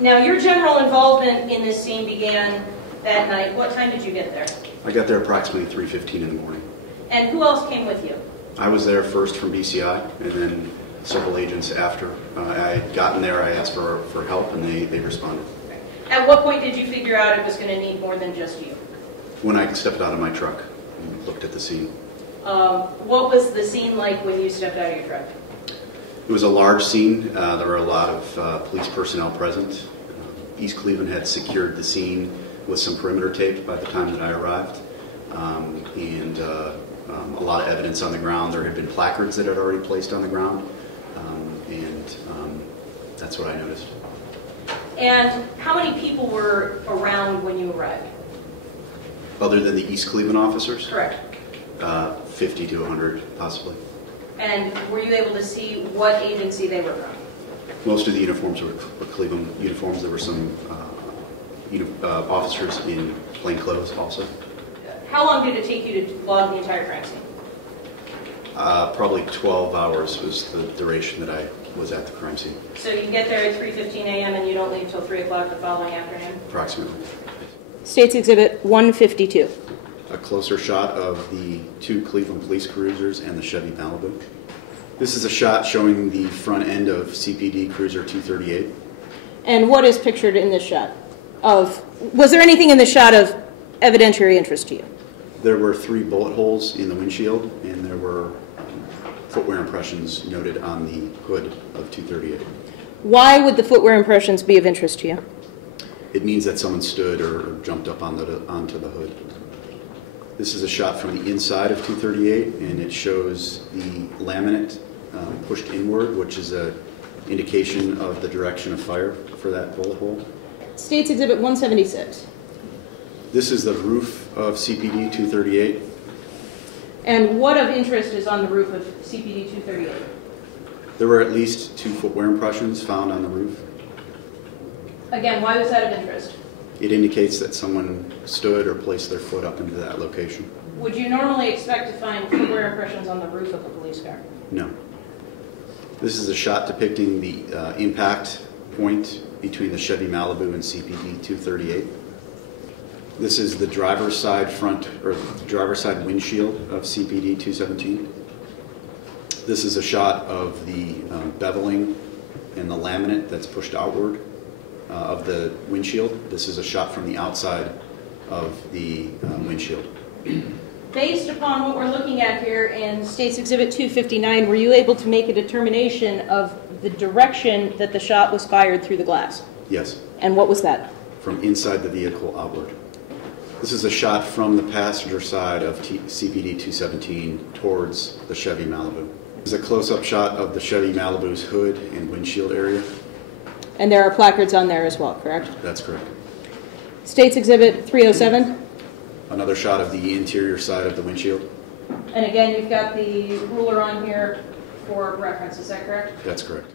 Now, your general involvement in this scene began that night. What time did you get there? I got there approximately 3:15 in the morning. And who else came with you? I was there first from BCI, and then several agents after. I had gotten there, I asked for help, and they responded. At what point did you figure out it was going to need more than just you? When I stepped out of my truck and looked at the scene. What was the scene like when you stepped out of your truck? It was a large scene. There were a lot of police personnel present. East Cleveland had secured the scene with some perimeter tape by the time that I arrived. And a lot of evidence on the ground. There had been placards that had already placed on the ground. That's what I noticed. And how many people were around when you arrived? Other than the East Cleveland officers? Correct. 50 to 100, possibly. And were you able to see what agency they were from? Most of the uniforms were Cleveland uniforms. There were some officers in plain clothes also. How long did it take you to log the entire crime scene? Probably 12 hours was the duration that I was at the crime scene. So you get there at 3:15 a.m. and you don't leave until 3 o'clock the following afternoon? Approximately. State's Exhibit 152. A closer shot of the two Cleveland police cruisers and the Chevy Malibu. This is a shot showing the front end of CPD Cruiser 238. And what is pictured in this shot? Was there anything in the shot of evidentiary interest to you? There were 3 bullet holes in the windshield, and there were footwear impressions noted on the hood of 238. Why would the footwear impressions be of interest to you? It means that someone stood or jumped up onto the hood. This is a shot from the inside of 238, and it shows the laminate pushed inward, which is an indication of the direction of fire for that bullet hole. State's Exhibit 176. This is the roof of CPD 238. And what of interest is on the roof of CPD 238? There were at least 2 footwear impressions found on the roof. Again, why was that of interest? It indicates that someone stood or placed their foot up into that location. Would you normally expect to find footwear impressions on the roof of a police car? No. This is a shot depicting the impact point between the Chevy Malibu and CPD 238. This is the driver's side windshield of CPD 217. This is a shot of the beveling and the laminate that's pushed outward of the windshield. This is a shot from the outside of the windshield. Based upon what we're looking at here in State's Exhibit 259, were you able to make a determination of the direction that the shot was fired through the glass? Yes. And what was that? From inside the vehicle outward. This is a shot from the passenger side of CPD 217 towards the Chevy Malibu. This is a close-up shot of the Chevy Malibu's hood and windshield area. And there are placards on there as well, correct? That's correct. State's Exhibit 307. Another shot of the interior side of the windshield. And again, you've got the ruler on here for reference, is that correct? That's correct.